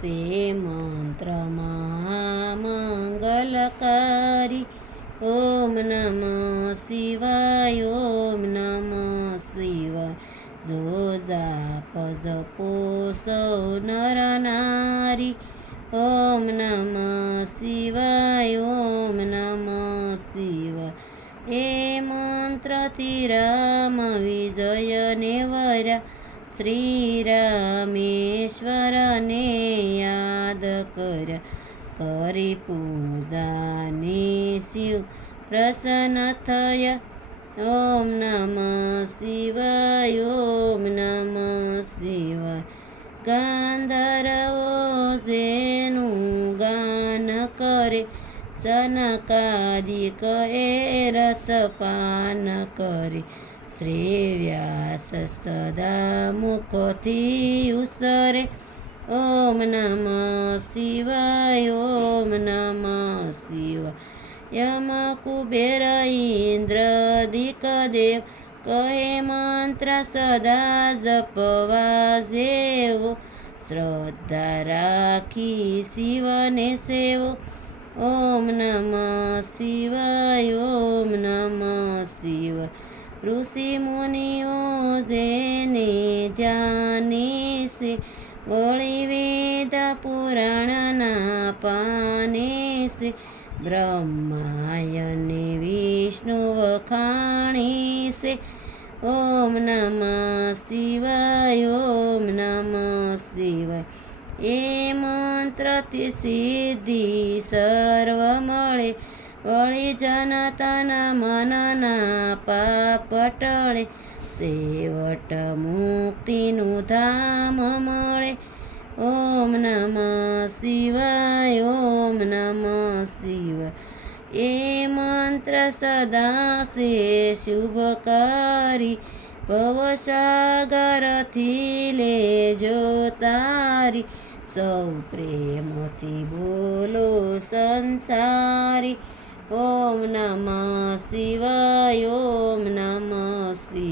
સે મંત્ર મહામંગલકારી. ઓમ નમઃ શિવાય, ઓમ નમઃ શિવાય. જો જાપ જપો સૌ નર નારી. ઓમ નમઃ શિવાય, ઓમ નમઃ શિવાય. એ મંત્રથી રામ વિજયને વર્યા. શ્રીરામેશ્વરને યાદ કર્યા. કરી પૂજાને શિવ પ્રસન્ન થયા. ઓમ નમઃ શિવાય, ઓમ નમઃ શિવાય. ગાંધર્વો જેનું ગાન કરે. સનકાદિક એ રસપાન કરે. શ્રી વ્યાસ સદા મુખથી ઉસરે. ઓમ નમઃ શિવાય, ઓમ નમઃ શિવાય. યમ કુબેર ઇન્દ્ર દિકદેવ કહે મંત્ર સદા જપવા જેવો. શ્રદ્ધા રાખી શિવને સેવો. ઓમ નમઃ શિવાય, ઓમ નમઃ શિવાય. ઋષિ મુનિઓ જેને ધ્યાને છે. વળી વેદ પુરાણના પાને છે. બ્રહ્માયને વિષ્ણુ વખાણી છે. ઓમ નમઃ શિવાય, ઓમ નમઃ શિવાય. એ મંત્રથી સિદ્ધિ સર્વ મળે. વળી જનતાના મનના પાપ ટળે. સેવટ મુક્તિનું ધામ મળે. ઓમ નમઃ શિવાય, ઓમ નમઃ શિવાય. એ મંત્ર સદા છે શુભકારી. ભવસાગરથી લેજો તારી. સૌ પ્રેમથી બોલો સંસારી. ઓમ નમઃ શિવાય, ઓમ નમઃ શિવાય.